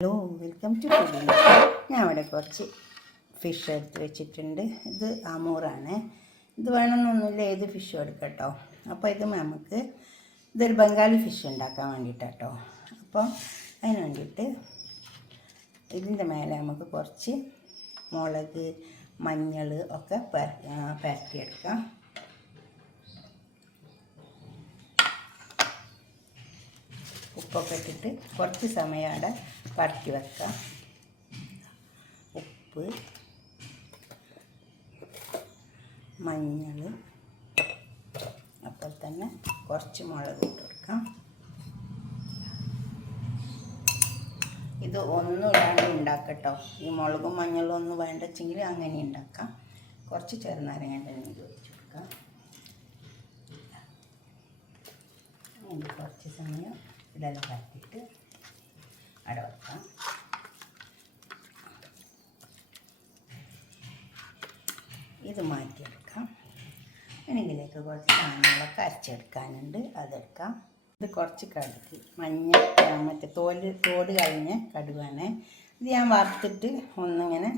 Hello, welcome to fooding. ഞാൻ ഇവിടെ കുറച്ച് ഫിഷ് എടുത്ത് വെച്ചിട്ടുണ്ട്. ഇത് ആമൂറാണ്. ഇത് വേണമെന്നൊന്നുമില്ല, ഏത് ഫിഷും എടുക്കാം കേട്ടോ. അപ്പോൾ ഇത് നമുക്ക് ഇതൊരു ബംഗാളി ഫിഷ് ഉണ്ടാക്കാൻ വേണ്ടിയിട്ടാട്ടോ. അപ്പോൾ അതിന് വേണ്ടിയിട്ട് ഇതിൻ്റെ മേലെ നമുക്ക് കുറച്ച് മുളക്, മഞ്ഞൾ ഒക്കെ പരത്തിയെടുക്കാം. ഉപ്പൊക്കെ ഇട്ടിട്ട് കുറച്ച് സമയം അവിടെ പരത്തി വെക്കാം. ഉപ്പ്, മഞ്ഞൾ, അപ്പോൾ തന്നെ കുറച്ച് മുളക് ഇട്ട് കൊടുക്കാം. ഇത് ഒന്നും ഇടാണ്ട് ഉണ്ടാക്കട്ടോ. ഈ മുളകും മഞ്ഞളും ഒന്നും വേണ്ടെങ്കിൽ അങ്ങനെ ഉണ്ടാക്കാം. കുറച്ച് ചെറുനാരങ്ങ നീര് ഒഴിച്ച് കൊടുക്കാം. അതിന് കുറച്ച് സമയം ഇതെല്ലാം പരത്തിയിട്ട് അവിടെ വെക്കാം. ഇത് മാറ്റിയെടുക്കാം. ഇതിലേക്ക് കുറച്ച് സാധനങ്ങളൊക്കെ അരച്ചെടുക്കാനുണ്ട്, അതെടുക്കാം. ഇത് കുറച്ച് കടുക്, മറ്റേ തോട് കഴിഞ്ഞ കടുകാണ്. ഇത് ഞാൻ വറുത്തിട്ട് ഒന്നിങ്ങനെ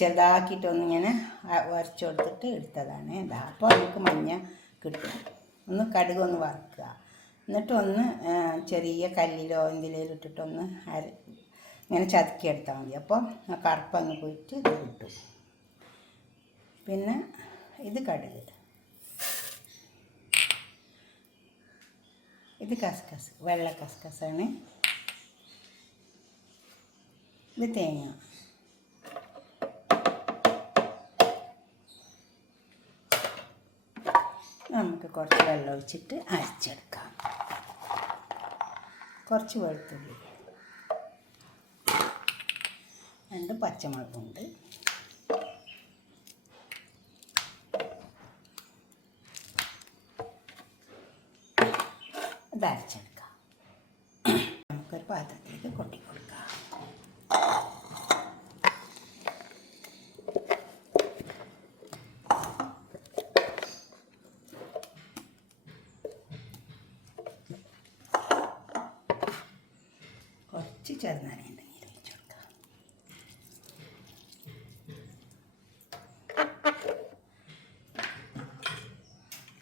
ചെറുതാക്കിയിട്ട് ഒന്നിങ്ങനെ വരച്ചു കൊടുത്തിട്ട് എടുത്തതാണ്. അപ്പോൾ നമുക്ക് മഞ്ഞ കിട്ടും. ഒന്ന് കടുകൊന്ന് വറുക്കുക, എന്നിട്ട് ഒന്ന് ചെറിയ കല്ലിലോ എന്തിലേലും ഇട്ടിട്ടൊന്ന് ഇങ്ങനെ ചതുക്കിയെടുത്താൽ മതി. അപ്പോൾ ആ കറുപ്പങ്ങ് പോയിട്ട് ഇത് കിട്ടും. പിന്നെ ഇത് കടുക്, ഇത് കസ്കസ്, വെള്ള കസ്കസാണ്. ഇത് തേങ്ങ, നമുക്ക് കുറച്ച് വെള്ളം ഒഴിച്ചിട്ട് അരച്ചെടുക്കാം. കുറച്ച് വെളുത്തുള്ളി, 2 പച്ചമുളകുണ്ട്. ഇത് അരച്ചെടുക്കാം. നമുക്കൊരു പാത്രത്തിലേക്ക് കൊട്ടിക്കൊടുക്കാം. കുറച്ച് ചെറുനാരങ്ങ നീര് ഒഴിച്ച് കൊടുക്കാം.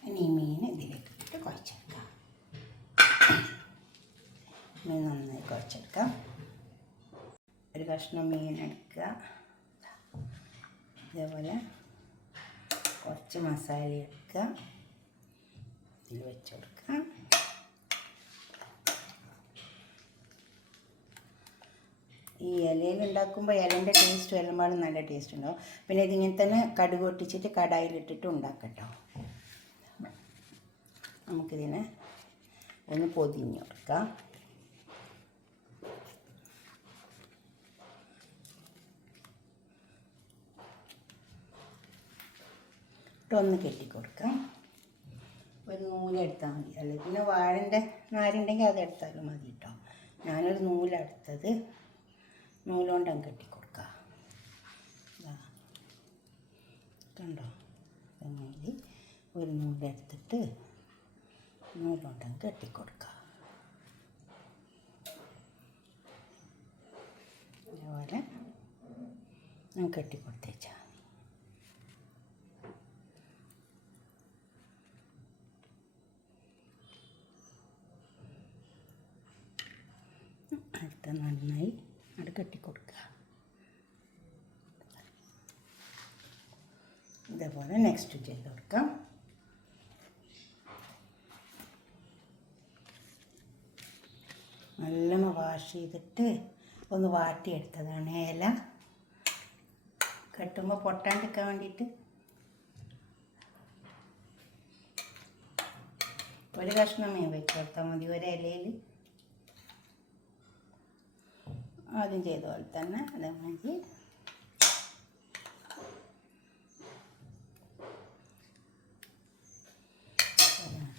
ഇനി ഈ മീൻ ഇതിലേക്ക് ഇട്ട് കുഴച്ചെടുക്കാം. മീൻ നന്നായി കുഴച്ചെടുക്കാം. ഒരു കഷ്ണം മീൻ എടുക്കുക. ഇതേപോലെ കുറച്ച് മസാല എടുക്കുക, ഇതിൽ വെച്ച് കൊടുക്കാം. ഈ ഇലയിൽ ഉണ്ടാക്കുമ്പോൾ ഇലൻ്റെ ടേസ്റ്റ് വരുമ്പോൾ നല്ല ടേസ്റ്റ് ഉണ്ടാവും. പിന്നെ ഇതിങ്ങനെ തന്നെ കടുക് പൊട്ടിച്ചിട്ട് കടായിലിട്ടിട്ട് ഉണ്ടാക്കട്ടോ. നമുക്കിതിനെ ഒന്ന് പൊതിഞ്ഞ് കൊടുക്കാം. ഒന്ന് കെട്ടിക്കൊടുക്കാം. ഒരു നൂലെടുത്താൽ മതി, അല്ലെങ്കിൽ പിന്നെ വാഴൻ്റെ നാരുണ്ടെങ്കിൽ അതെടുത്താലും മതി കേട്ടോ. ഞാനൊരു നൂലെടുത്തത്, നൂലുകൊണ്ടങ്ങ് കെട്ടിക്കൊടുക്കുക. കണ്ടോ, അങ്ങനെ ഒരു നൂലെടുത്തിട്ട് നൂലുകൊണ്ടങ്ങ് കെട്ടിക്കൊടുക്കുക. അതേപോലെ ഞാൻ കെട്ടിക്കൊടുത്തേച്ചാൽ അടുത്ത നന്നായി അവിടെ കെട്ടിക്കൊടുക്കുക. ഇതേപോലെ നെക്സ്റ്റ് ചെയ്ത് കൊടുക്കാം. നല്ലോണം വാഷ് ചെയ്തിട്ട് ഒന്ന് വാട്ടിയെടുത്തതാണ്. ഇല കെട്ടുമ്പോൾ പൊട്ടാണ്ടിരിക്കാൻ വേണ്ടിയിട്ട് ഒരു കഷ്ണം മീൻ വെച്ച് കൊടുത്താൽ മതി. ഒരു ഇലയിൽ ആദ്യം ചെയ്ത പോലെ തന്നെ അതേമാതിരി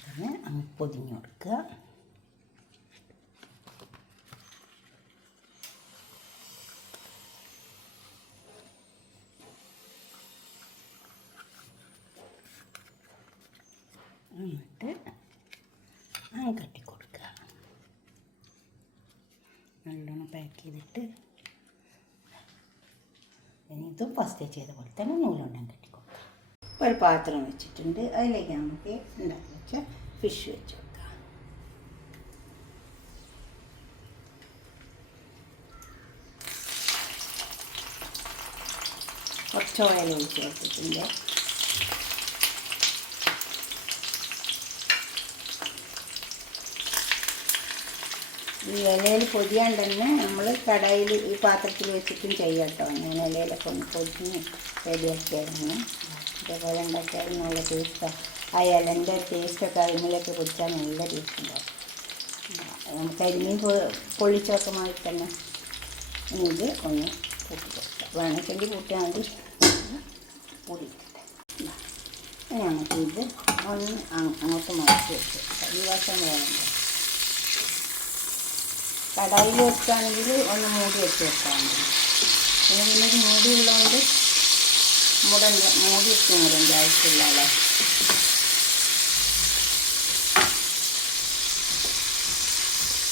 തന്നെ അങ്ങ് പൊതിഞ്ഞ് കൊടുക്കുക. എന്നിട്ട് അങ്ങ് കെട്ടിക്കൊടുക്കുക. നല്ലോണം പാക്ക് ചെയ്തിട്ട് ഇനി ഇതും ഫസ്റ്റ് ചെയ്ത പോലെ തന്നെ നൂലുകൊണ്ടും കെട്ടിക്കൊടുക്കാം. ഒരു പാത്രം വെച്ചിട്ടുണ്ട്, അതിലേക്ക് നമുക്ക് ഉണ്ടാക്കി വെച്ച ഫിഷ് വെച്ച് കൊടുക്കാം. കുറച്ച് ഓയിൽ ഒഴിച്ച് കൊടുത്തിട്ടുണ്ട്. ഈ ഇലയിൽ പൊതിയാണ്ട് തന്നെ നമ്മൾ കടായിൽ ഈ പാത്രത്തിൽ വെച്ചിട്ടും ചെയ്യാം കേട്ടോ. ഞാൻ ഇലയിലൊക്കെ ഒന്ന് പൊതിഞ്ഞ് റെഡിയാക്കിയായിരുന്നു. അതേപോലെ ഉണ്ടാക്കിയാൽ നല്ല ടേസ്റ്റാണ്. ആ ഇലൻ്റെ ടേസ്റ്റൊക്കെ അതിലേക്ക് പൊടിച്ചാൽ നല്ല ടേസ്റ്റ് ഉണ്ടാവും. നമുക്ക് കരിമീൻ പൊള്ളിച്ചൊക്കെ മാറി തന്നെ ഇത് ഒന്ന് കൂട്ടി കൊടുക്കാം. വേണമെങ്കിൽ കൂട്ടിയാൽ മതി. കൂടിയിട്ടെ നമുക്ക് ഇത് ഒന്ന് അങ്ങോട്ട് മാറ്റി വെച്ച് ഈ വശം വേണം. കടായിൽ വെക്കുകയാണെങ്കിൽ ഒന്ന് മൂടി വെച്ച് വെക്കാൻ മതി. പിന്നെ ഒരു മൂടി ഉള്ളതുകൊണ്ട് മൂടി വെക്കുന്നതിൻ്റെ ആവശ്യമില്ലല്ലോ.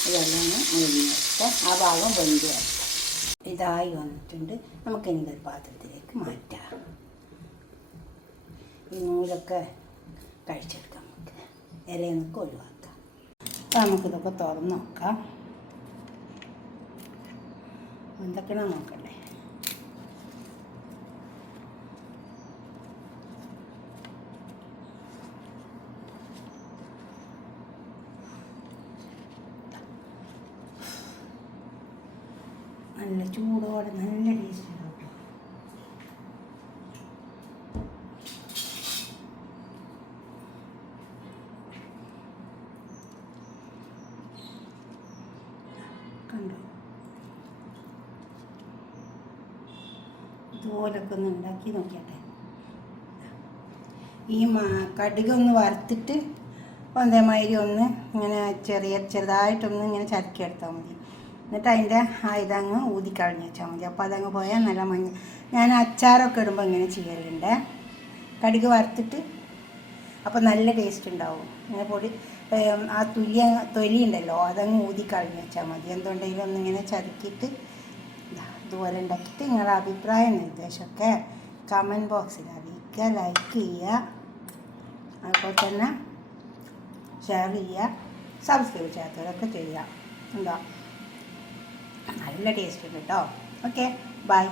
ഇതെല്ലാം ഒന്ന് മുരിഞ്ഞ് വെച്ചാൽ ആ ഭാഗം വെന്ത് വരട്ടെ. ഇതായി വന്നിട്ടുണ്ട്. നമുക്കിനി ഒരു പാത്രത്തിലേക്ക് മാറ്റാം. ഈ നൂലൊക്കെ കഴിച്ചെടുക്കാം. നമുക്ക് ഇലയിൽ നിന്നൊക്കെ ഒഴിവാക്കാം. അപ്പോൾ നമുക്കിതൊക്കെ തുറന്ന് നോക്കാം. എന്തൊക്കെയാണോ നോക്കണ്ടേ. നല്ല ചൂടോടെ നല്ല ടേസ്റ്റ് ഉണ്ടാവും. കണ്ടോ, ഇതുപോലൊക്കെ ഒന്ന് ഉണ്ടാക്കി നോക്കിയാട്ടെ. ഈ കടുകൊന്ന് വറുത്തിട്ട് അതേമാതിരി ഒന്ന് ഇങ്ങനെ ചെറുതായിട്ടൊന്ന് ഇങ്ങനെ ചരക്കിയെടുത്താൽ മതി. എന്നിട്ട് അതിൻ്റെ ഇതങ്ങ് ഊതിക്കളഞ്ഞ് വെച്ചാൽ മതി. അപ്പോൾ അതങ്ങ് പോയാൽ നല്ല ഞാൻ അച്ചാറൊക്കെ ഇടുമ്പോൾ ഇങ്ങനെ ചെയ്യലുണ്ട്. കടുക് വറുത്തിട്ട് അപ്പോൾ നല്ല ടേസ്റ്റ് ഉണ്ടാവും. ഇങ്ങനെ പൊടി ആ തൊലി ഉണ്ടല്ലോ അതങ്ങ് ഊതിക്കളഞ്ഞ് വെച്ചാൽ മതി. എന്തുകൊണ്ടെങ്കിലും ഒന്നിങ്ങനെ ചതുക്കിയിട്ട് ഇതുപോലെ ഉണ്ടാക്കിയിട്ട് നിങ്ങളുടെ അഭിപ്രായ നിർദ്ദേശമൊക്കെ കമൻറ്റ് ബോക്സിൽ അറിയിക്കുക. ലൈക്ക് ചെയ്യുക, അതുപോലെ തന്നെ ഷെയർ ചെയ്യുക, സബ്സ്ക്രൈബ് ചെയ്യാത്തവരൊക്കെ ചെയ്യുക. ഉണ്ടോ, നല്ല ടേസ്റ്റ് ഉണ്ട് കേട്ടോ. Okay, by.